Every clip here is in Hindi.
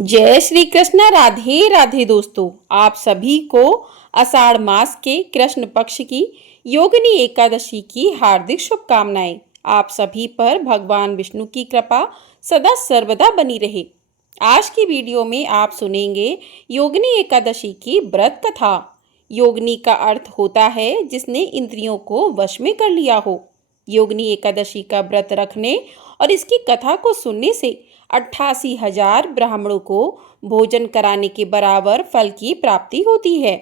जय श्री कृष्ण। राधे राधे दोस्तों, आप सभी को आषाढ़ मास के कृष्ण पक्ष की योगिनी एकादशी की हार्दिक शुभकामनाएं। आप सभी पर भगवान विष्णु की कृपा सदा सर्वदा बनी रहे। आज की वीडियो में आप सुनेंगे योगिनी एकादशी की व्रत कथा। योगिनी का अर्थ होता है जिसने इंद्रियों को वश में कर लिया हो। योगिनी एकादशी का व्रत रखने और इसकी कथा को सुनने से 88,000 ब्राह्मणों को भोजन कराने के बराबर फल की प्राप्ति होती है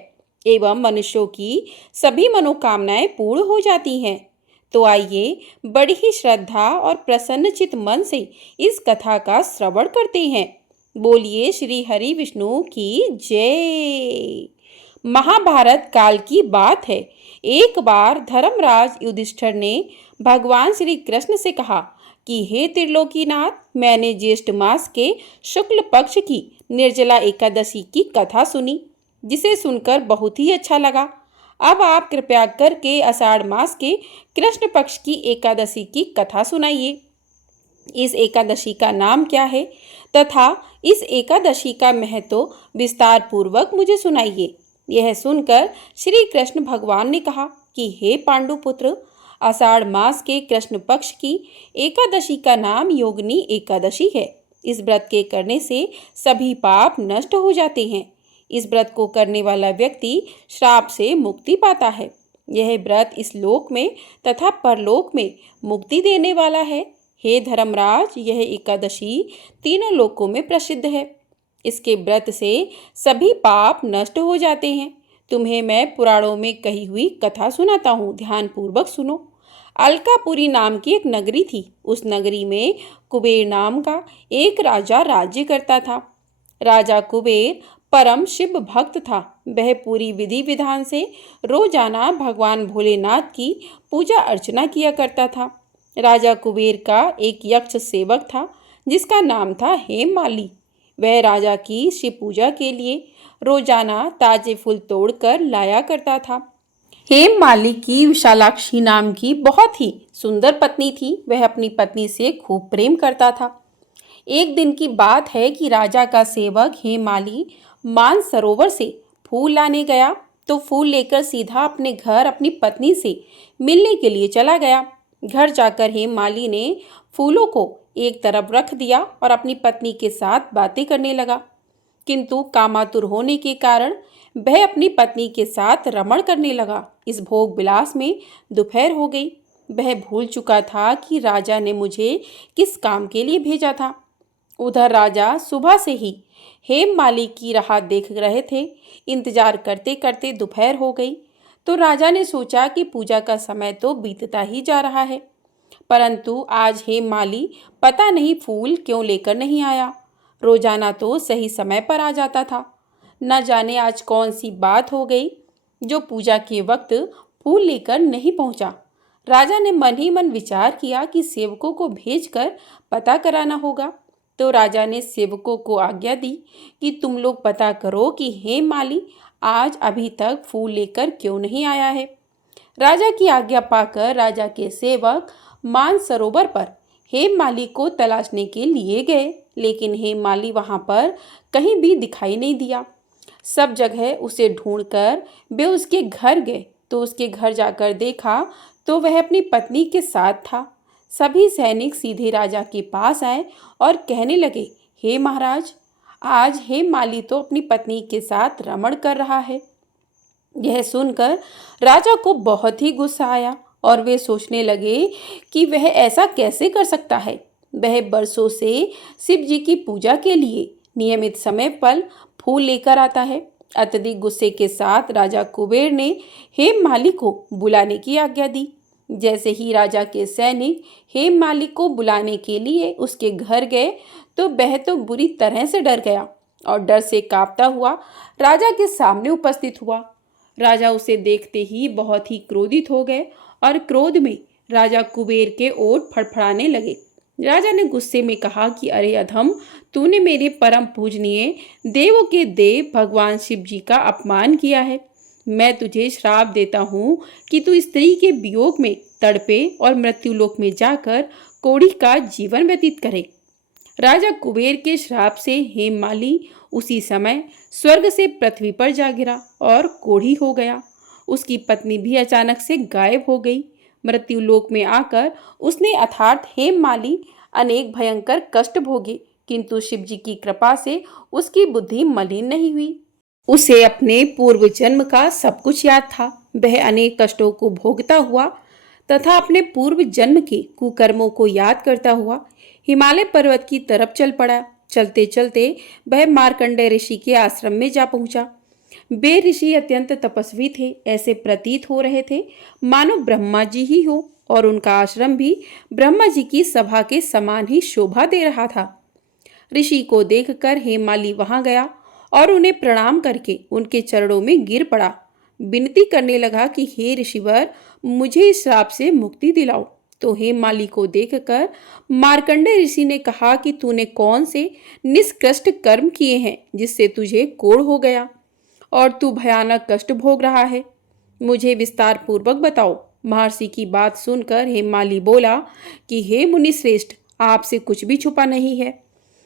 एवं मनुष्यों की सभी मनोकामनाएं पूर्ण हो जाती हैं। तो आइए बड़ी ही श्रद्धा और प्रसन्नचित मन से इस कथा का श्रवण करते हैं। बोलिए श्री हरि विष्णु की जय। महाभारत काल की बात है। एक बार धर्मराज युधिष्ठिर ने भगवान श्री कृष्ण से कहा कि हे त्रिलोकीनाथ, मैंने ज्येष्ठ मास के शुक्ल पक्ष की निर्जला एकादशी की कथा सुनी, जिसे सुनकर बहुत ही अच्छा लगा। अब आप कृपया करके आषाढ़ मास के कृष्ण पक्ष की एकादशी की कथा सुनाइए। इस एकादशी का नाम क्या है तथा इस एकादशी का महत्व विस्तार पूर्वक मुझे सुनाइए। यह सुनकर श्री कृष्ण भगवान ने कहा कि हे पांडुपुत्र, आषाढ़ मास के कृष्ण पक्ष की एकादशी का नाम योगिनी एकादशी है। इस व्रत के करने से सभी पाप नष्ट हो जाते हैं। इस व्रत को करने वाला व्यक्ति श्राप से मुक्ति पाता है। यह व्रत इस लोक में तथा परलोक में मुक्ति देने वाला है। हे धर्मराज, यह एकादशी तीनों लोकों में प्रसिद्ध है। इसके व्रत से सभी पाप नष्ट हो जाते हैं। तुम्हें मैं पुराणों में कही हुई कथा सुनाता हूँ, ध्यान पूर्वक सुनो। अलकापुरी नाम की एक नगरी थी। उस नगरी में कुबेर नाम का एक राजा राज्य करता था। राजा कुबेर परम शिव भक्त था। वह पूरी विधि विधान से रोजाना भगवान भोलेनाथ की पूजा अर्चना किया करता था। राजा कुबेर का एक यक्ष सेवक था जिसका नाम था हेममाली। वह राजा की शिव पूजा के लिए रोजाना ताजे फूल तोड़कर लाया करता था। हेममाली की विशालाक्षी नाम की बहुत ही सुंदर पत्नी थी। वह अपनी पत्नी से खूब प्रेम करता था। एक दिन की बात है कि राजा का सेवक हेममाली मान सरोवर से फूल लाने गया तो फूल लेकर सीधा अपने घर अपनी पत्नी से मिलने के लिए चला गया। घर जाकर हेममाली ने फूलों को एक तरफ रख दिया और अपनी पत्नी के साथ बातें करने लगा, किंतु कामातुर होने के कारण वह अपनी पत्नी के साथ रमण करने लगा। इस भोग विलास में दोपहर हो गई। वह भूल चुका था कि राजा ने मुझे किस काम के लिए भेजा था। उधर राजा सुबह से ही हेममाली की राह देख रहे थे। इंतजार करते करते दोपहर हो गई तो राजा ने सोचा कि पूजा का समय तो बीतता ही जा रहा है, परंतु आज हेममाली पता नहीं फूल क्यों लेकर नहीं आया। रोजाना तो सही समय पर आ जाता था। न जाने आज कौन सी बात हो गई जो पूजा के वक्त फूल लेकर नहीं पहुंचा। राजा ने मन ही मन विचार किया कि सेवकों को भेजकर पता कराना होगा। तो राजा ने सेवकों को आज्ञा दी कि तुम लोग पता करो कि हेममाली आज अभी तक फूल लेकर क्यों नहीं आया है। राजा की आज्ञा पाकर राजा के सेवक मानसरोवर पर हेममाली को तलाशने के लिए गए, लेकिन हेममाली वहां पर कहीं भी दिखाई नहीं दिया। सब जगह उसे ढूंढकर वे उसके घर गए तो उसके घर जाकर देखा तो वह अपनी पत्नी के साथ था। सभी सैनिक सीधे राजा के पास आए और कहने लगे, हे महाराज, आज हेममाली तो अपनी पत्नी के साथ रमण कर रहा है। यह सुनकर राजा को बहुत ही गुस्सा आया और वे सोचने लगे कि वह ऐसा कैसे कर सकता है। वह बरसों से शिव जी की पूजा के लिए नियमित समय पर फूल लेकर आता है। अत्यधिक गुस्से के साथ राजा कुबेर ने हेममाली को बुलाने की आज्ञा दी। जैसे ही राजा के सैनिक हेममाली को बुलाने के लिए उसके घर गए तो वह तो बुरी तरह से डर गया और डर से कांपता हुआ राजा के सामने उपस्थित हुआ। राजा उसे देखते ही बहुत ही क्रोधित हो गए और क्रोध में राजा कुबेर के ओठ फड़फड़ाने लगे। राजा ने गुस्से में कहा कि अरे अधम, तूने मेरे परम पूजनीय देवों के देव भगवान शिव जी का अपमान किया है। मैं तुझे श्राप देता हूँ कि तू स्त्री के वियोग में तड़पे और मृत्युलोक में जाकर कोढ़ी का जीवन व्यतीत करे। राजा कुबेर के श्राप से हेममाली उसी समय स्वर्ग से पृथ्वी पर जा गिरा और कोढ़ी हो गया। उसकी पत्नी भी अचानक से गायब हो गई। मृत्यु लोक में आकर उसने अर्थात हेममाली अनेक भयंकर कष्ट भोगे, किंतु शिव जी की कृपा से उसकी बुद्धि मलिन नहीं हुई। उसे अपने पूर्व जन्म का सब कुछ याद था। वह अनेक कष्टों को भोगता हुआ तथा अपने पूर्व जन्म के कुकर्मों को याद करता हुआ हिमालय पर्वत की तरफ चल पड़ा। चलते चलते वह मार्कंडेय ऋषि के आश्रम में जा पहुंचा। वे ऋषि अत्यंत तपस्वी थे। ऐसे प्रतीत हो रहे थे मानो ब्रह्मा जी ही हो, और उनका आश्रम भी ब्रह्मा जी की सभा के समान ही शोभा दे रहा था। ऋषि को देखकर हेममाली वहां गया और उन्हें प्रणाम करके उनके चरणों में गिर पड़ा। विनती करने लगा कि हे ऋषिवर, मुझे इस श्राप से मुक्ति दिलाओ। तो हेममाली को देखकर मार्कंडेय ऋषि ने कहा कि तूने कौन से निष्कृष्ट कर्म किए हैं जिससे तुझे कोढ़ हो गया और तू भयानक कष्ट भोग रहा है, मुझे विस्तार पूर्वक बताओ। महर्षि की बात सुनकर हेममाली बोला कि हे मुनि श्रेष्ठ, आपसे कुछ भी छुपा नहीं है।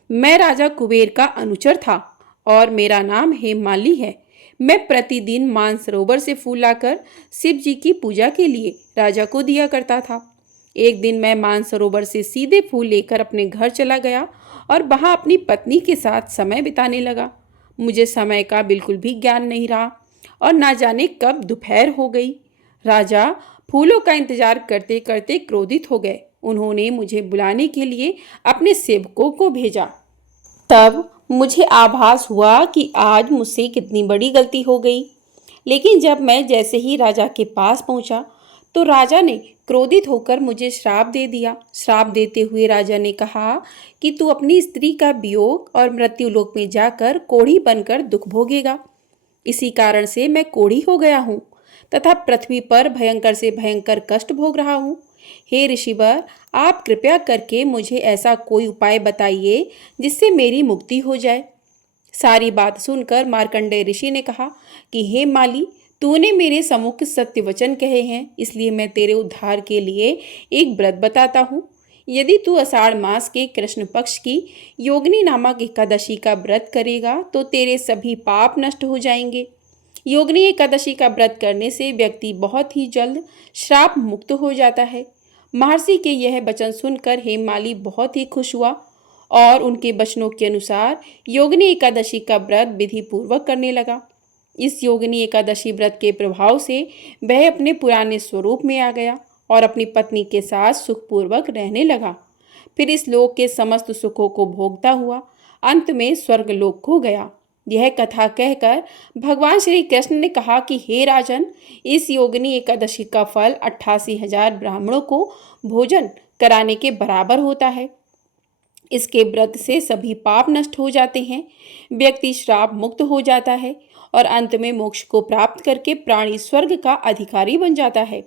मैं राजा कुबेर का अनुचर था और मेरा नाम हेममाली है। मैं प्रतिदिन मानसरोवर से फूल लाकर शिव जी की पूजा के लिए राजा को दिया करता था। एक दिन मैं मानसरोवर से सीधे फूल लेकर अपने घर चला गया और वहां अपनी पत्नी के साथ समय बिताने लगा। मुझे समय का बिल्कुल भी ज्ञान नहीं रहा और ना जाने कब दोपहर हो गई। राजा फूलों का इंतजार करते करते क्रोधित हो गए। उन्होंने मुझे बुलाने के लिए अपने सेवकों को भेजा। तब मुझे आभास हुआ कि आज मुझसे कितनी बड़ी गलती हो गई। लेकिन जब मैं जैसे ही राजा के पास पहुंचा तो राजा ने क्रोधित होकर मुझे श्राप दे दिया। श्राप देते हुए राजा ने कहा कि तू अपनी स्त्री का वियोग और मृत्यु लोक में जाकर कोढ़ी बनकर दुख भोगेगा। इसी कारण से मैं कोढ़ी हो गया हूँ तथा पृथ्वी पर भयंकर से भयंकर कष्ट भोग रहा हूँ। हे ऋषिवर, आप कृपया करके मुझे ऐसा कोई उपाय बताइए जिससे मेरी मुक्ति हो जाए। सारी बात सुनकर मार्कंडेय ऋषि ने कहा कि हे माली, तूने मेरे सम्मुख सत्य वचन कहे हैं, इसलिए मैं तेरे उद्धार के लिए एक व्रत बताता हूँ। यदि तू आषाढ़ मास के कृष्ण पक्ष की योगिनी नामक एकादशी का व्रत करेगा तो तेरे सभी पाप नष्ट हो जाएंगे। योगिनी एकादशी का व्रत करने से व्यक्ति बहुत ही जल्द श्राप मुक्त हो जाता है। महर्षि के यह वचन सुनकर हेममाली बहुत ही खुश हुआ और उनके वचनों के अनुसार योगिनी एकादशी का व्रत विधि पूर्वक करने लगा। इस योगिनी एकादशी व्रत के प्रभाव से वह अपने पुराने स्वरूप में आ गया और अपनी पत्नी के साथ सुखपूर्वक रहने लगा। फिर इस लोक के समस्त सुखों को भोगता हुआ अंत में स्वर्ग लोक को गया। यह कथा कहकर भगवान श्री कृष्ण ने कहा कि हे राजन, इस योगिनी एकादशी का फल 88,000 ब्राह्मणों को भोजन कराने के बराबर होता है। इसके व्रत से सभी पाप नष्ट हो जाते हैं, व्यक्ति श्राप मुक्त हो जाता है और अंत में मोक्ष को प्राप्त करके प्राणी स्वर्ग का अधिकारी बन जाता है।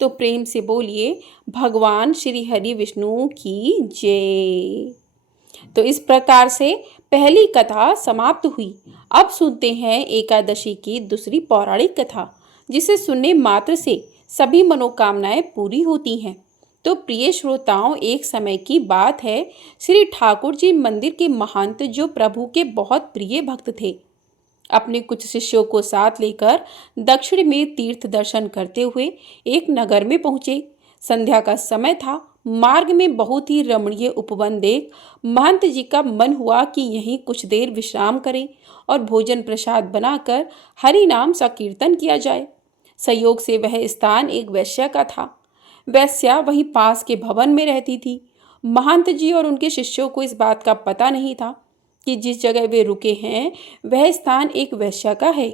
तो प्रेम से बोलिए भगवान श्री हरि विष्णु की जय। तो इस प्रकार से पहली कथा समाप्त हुई। अब सुनते हैं एकादशी की दूसरी पौराणिक कथा, जिसे सुनने मात्र से सभी मनोकामनाएं पूरी होती हैं। तो प्रिय श्रोताओं, एक समय की बात है, श्री ठाकुर जी मंदिर के महंत जो प्रभु के बहुत प्रिय भक्त थे, अपने कुछ शिष्यों को साथ लेकर दक्षिण में तीर्थ दर्शन करते हुए एक नगर में पहुंचे। संध्या का समय था। मार्ग में बहुत ही रमणीय उपवन देख महंत जी का मन हुआ कि यहीं कुछ देर विश्राम करें और भोजन प्रसाद बनाकर हरि नाम संकीर्तन किया जाए। संयोग से वह स्थान एक वैश्या का था। वैश्या वहीं पास के भवन में रहती थी। महंत जी और उनके शिष्यों को इस बात का पता नहीं था कि जिस जगह वे रुके हैं वह स्थान एक वैश्या का है।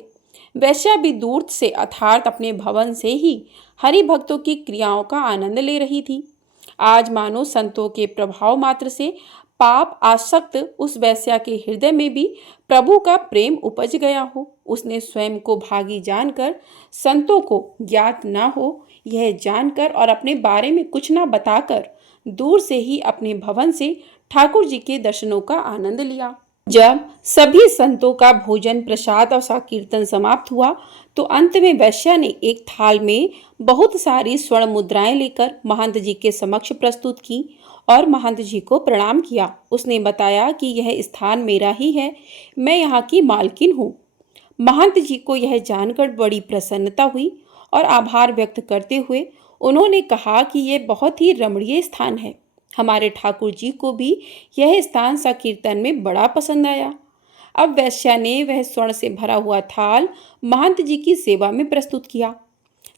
वैश्या भी दूर से अर्थात अपने भवन से ही हरि भक्तों की क्रियाओं का आनंद ले रही थी। आज मानो संतों के प्रभाव मात्र से पाप आसक्त उस वैश्या के हृदय में भी प्रभु का प्रेम उपज गया हो। उसने स्वयं को भागी जानकर संतों को ज्ञात न हो यह जानकर और अपने बारे में कुछ न बताकर दूर से ही अपने भवन से ठाकुर जी के दर्शनों का आनंद लिया। जब सभी संतों का भोजन प्रसाद और संकीर्तन समाप्त हुआ तो अंत में वैश्या ने एक थाल में बहुत सारी स्वर्ण मुद्राएं लेकर महंत जी के समक्ष प्रस्तुत की और महंत जी को प्रणाम किया। उसने बताया कि यह स्थान मेरा ही है, मैं यहाँ की मालकिन हूँ। महंत जी को यह जानकर बड़ी प्रसन्नता हुई और आभार व्यक्त करते हुए उन्होंने कहा कि यह बहुत ही रमणीय स्थान है। हमारे ठाकुर जी को भी यह स्थान संकीर्तन में बड़ा पसंद आया। अब वैश्या ने वह स्वर्ण से भरा हुआ थाल महंत जी की सेवा में प्रस्तुत किया।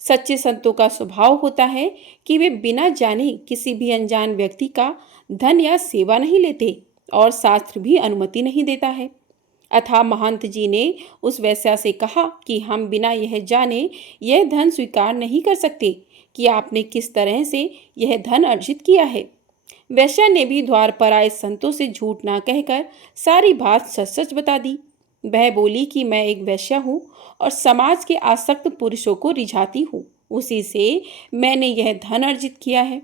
सच्चे संतों का स्वभाव होता है कि वे बिना जाने किसी भी अनजान व्यक्ति का धन या सेवा नहीं लेते और शास्त्र भी अनुमति नहीं देता है। अतः महंत जी ने उस वैश्या से कहा कि हम बिना यह जाने यह धन स्वीकार नहीं कर सकते कि आपने किस तरह से यह धन अर्जित किया है। वैश्या ने भी द्वार पर आए संतों से झूठ ना कहकर सारी बात सच सच बता दी। वह बोली कि मैं एक वैश्या हूँ और समाज के आसक्त पुरुषों को रिझाती हूँ, उसी से मैंने यह धन अर्जित किया है।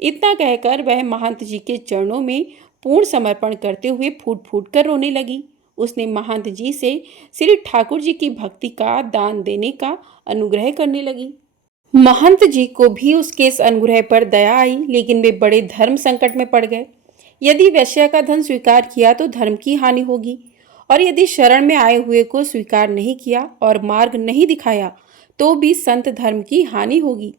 इतना कहकर वह महंत जी के चरणों में पूर्ण समर्पण करते हुए फूट फूट कर रोने लगी। उसने महंत जी से श्री ठाकुर जी की भक्ति का दान देने का अनुग्रह करने लगी। महंत जी को भी उसके इस अनुग्रह पर दया आई, लेकिन वे बड़े धर्म संकट में पड़ गए। यदि वैश्या का धन स्वीकार किया तो धर्म की हानि होगी, और यदि शरण में आए हुए को स्वीकार नहीं किया और मार्ग नहीं दिखाया तो भी संत धर्म की हानि होगी।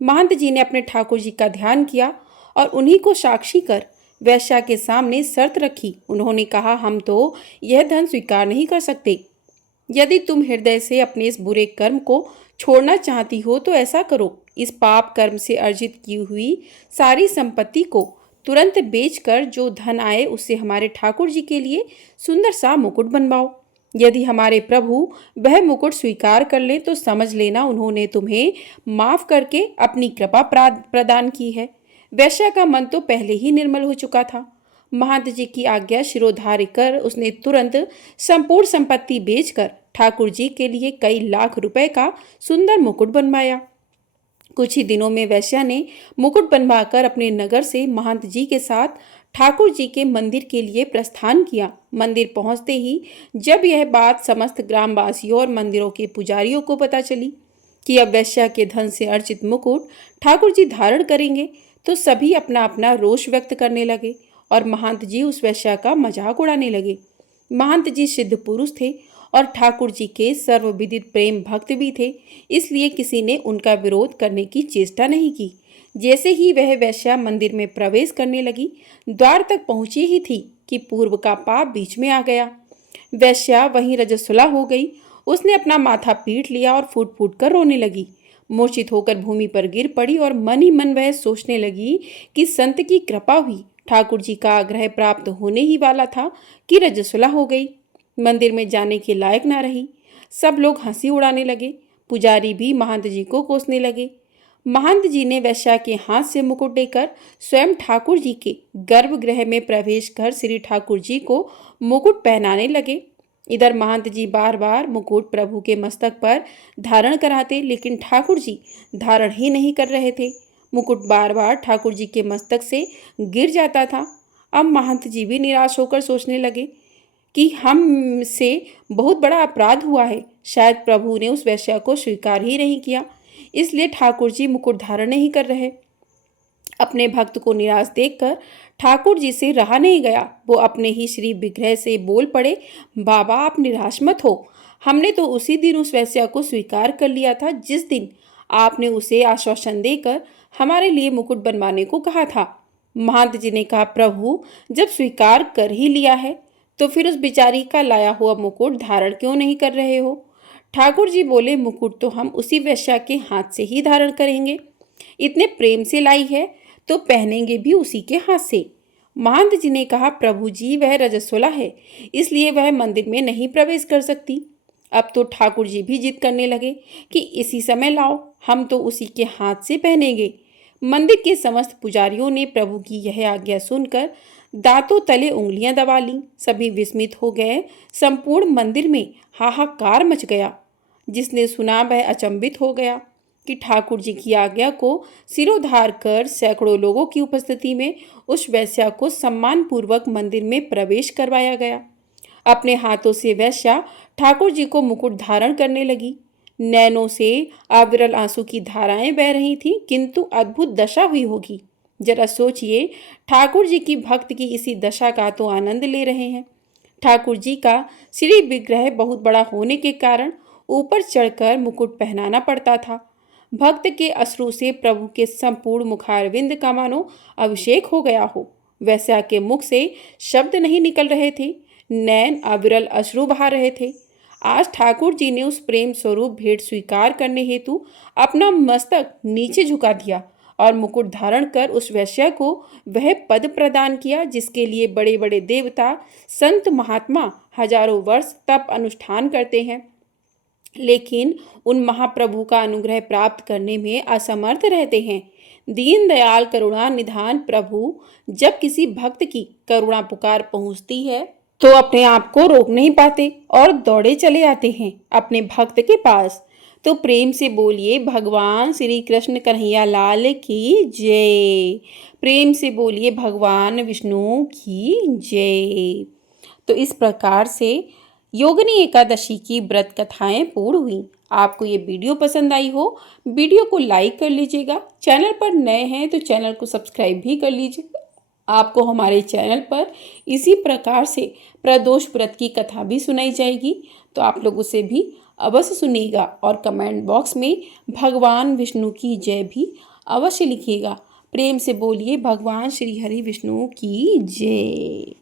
महंत जी ने अपने ठाकुर जी का ध्यान किया और उन्हीं को साक्षी कर वैश्या के सामने शर्त रखी। उन्होंने कहा, हम तो यह धन स्वीकार नहीं कर सकते। यदि तुम हृदय से अपने इस बुरे कर्म को छोड़ना चाहती हो तो ऐसा करो, इस पाप कर्म से अर्जित की हुई सारी संपत्ति को तुरंत बेचकर जो धन आए उससे हमारे ठाकुर जी के लिए सुंदर सा मुकुट बनवाओ। यदि हमारे प्रभु वह मुकुट स्वीकार कर ले तो समझ लेना उन्होंने तुम्हें माफ करके अपनी कृपा प्रदान की है। वैश्या का मन तो पहले ही निर्मल हो चुका था। महंत जी की आज्ञा शिरोधार्य कर उसने तुरंत संपूर्ण संपत्ति बेचकर ठाकुर जी के लिए कई लाख रुपए का सुंदर मुकुट बनवाया। कुछ ही दिनों में वैश्या ने मुकुट बनवाकर अपने नगर से महंत जी के साथ ठाकुर जी के मंदिर के लिए प्रस्थान किया। मंदिर पहुंचते ही जब यह बात समस्त ग्रामवासियों और मंदिरों के पुजारियों को पता चली कि अब वैश्या के धन से अर्जित मुकुट ठाकुर जी धारण करेंगे, तो सभी अपना अपना रोष व्यक्त करने लगे और महंत जी उस वैश्या का मजाक उड़ाने लगे। महंत जी सिद्ध पुरुष थे और ठाकुर जी के सर्वविदित प्रेम भक्त भी थे, इसलिए किसी ने उनका विरोध करने की चेष्टा नहीं की। जैसे ही वह वैश्या मंदिर में प्रवेश करने लगी, द्वार तक पहुंची ही थी कि पूर्व का पाप बीच में आ गया। वैश्या वहीं रजस्वला हो गई। उसने अपना माथा पीट लिया और फूट फूट कर रोने लगी। मूर्छित होकर भूमि पर गिर पड़ी और मन ही मन वह सोचने लगी कि संत की कृपा हुई, ठाकुर जी का आग्रह प्राप्त होने ही वाला था कि रजस्वला हो गई, मंदिर में जाने के लायक ना रही। सब लोग हंसी उड़ाने लगे। पुजारी भी महंत जी को कोसने लगे। महंत जी ने वैश्या के हाथ से मुकुट लेकर स्वयं ठाकुर जी के गर्भगृह में प्रवेश कर श्री ठाकुर जी को मुकुट पहनाने लगे। इधर महंत जी बार बार मुकुट प्रभु के मस्तक पर धारण कराते, लेकिन ठाकुर जी धारण ही नहीं कर रहे थे। मुकुट बार बार ठाकुर जी के मस्तक से गिर जाता था। अब महंत जी भी निराश होकर सोचने लगे कि हमसे बहुत बड़ा अपराध हुआ है। शायद प्रभु ने उस वैश्या को स्वीकार ही नहीं किया, इसलिए ठाकुर जी मुकुट धारण नहीं कर रहे। अपने भक्त को निराश देखकर ठाकुर जी से रहा नहीं गया। वो अपने ही श्री विग्रह से बोल पड़े, बाबा आप निराश मत हो, हमने तो उसी दिन उस वैश्या को स्वीकार कर लिया था जिस दिन आपने उसे आश्वासन देकर हमारे लिए मुकुट बनवाने को कहा था। महंत जी ने कहा, प्रभु जब स्वीकार कर ही लिया है तो फिर उस बिचारी का लाया हुआ मुकुट धारण क्यों नहीं कर रहे हो? ठाकुर जी बोले, मुकुट तो हम उसी वैश्या के हाथ से ही धारण करेंगे, इतने प्रेम से लाई है तो पहनेंगे भी उसी के हाथ से। महंत जी ने कहा, प्रभु जी वह रजस्वला है, इसलिए वह मंदिर में नहीं प्रवेश कर सकती। अब तो ठाकुर जी भी जिद करने लगे कि इसी समय लाओ, हम तो उसी के हाथ से पहनेंगे। मंदिर के समस्त पुजारियों ने प्रभु की यह आज्ञा सुनकर दांतों तले उंगलियां दबा लीं। सभी विस्मित हो गए। संपूर्ण मंदिर में हाहाकार मच गया। जिसने सुना वह अचंभित हो गया कि ठाकुर जी की आज्ञा को सिरोधार कर सैकड़ों लोगों की उपस्थिति में उस वैश्या को सम्मानपूर्वक मंदिर में प्रवेश करवाया गया। अपने हाथों से वैश्या ठाकुर जी को मुकुट धारण करने लगी। नैनों से अविरल आंसू की धाराएं बह रही थीं, किंतु अद्भुत दशा हुई होगी। जरा सोचिए, ठाकुर जी की भक्त की इसी दशा का तो आनंद ले रहे हैं। ठाकुर जी का श्री विग्रह बहुत बड़ा होने के कारण ऊपर चढ़कर मुकुट पहनाना पड़ता था। भक्त के अश्रु से प्रभु के संपूर्ण मुखारविंद का मानो अभिषेक हो गया हो। वैश्या के मुख से शब्द नहीं निकल रहे थे, नैन अविरल अश्रु बहा रहे थे। आज ठाकुर जी ने उस प्रेम स्वरूप भेंट स्वीकार करने हेतु अपना मस्तक नीचे झुका दिया और मुकुट धारण कर उस वैश्या को वह पद प्रदान किया जिसके लिए बड़े बड़े देवता, संत, महात्मा हजारों वर्ष तप अनुष्ठान करते हैं, लेकिन उन महाप्रभु का अनुग्रह प्राप्त करने में असमर्थ रहते हैं। दीन दयाल करुणा निधान प्रभु जब किसी भक्त की करुणा पुकार पहुंचती है तो अपने आप को रोक नहीं पाते और दौड़े चले आते हैं अपने भक्त के पास। तो प्रेम से बोलिए भगवान श्री कृष्ण कन्हैया लाल की जय। प्रेम से बोलिए भगवान विष्णु की जय। तो इस प्रकार से योगिनी एकादशी की व्रत कथाएं पूर्ण हुई। आपको ये वीडियो पसंद आई हो, वीडियो को लाइक कर लीजिएगा। चैनल पर नए हैं तो चैनल को सब्सक्राइब भी कर लीजिएगा। आपको हमारे चैनल पर इसी प्रकार से प्रदोष व्रत की कथा भी सुनाई जाएगी, तो आप लोग उसे भी अवश्य सुनिएगा और कमेंट बॉक्स में भगवान विष्णु की जय भी अवश्य लिखिएगा। प्रेम से बोलिए भगवान श्री हरि विष्णु की जय।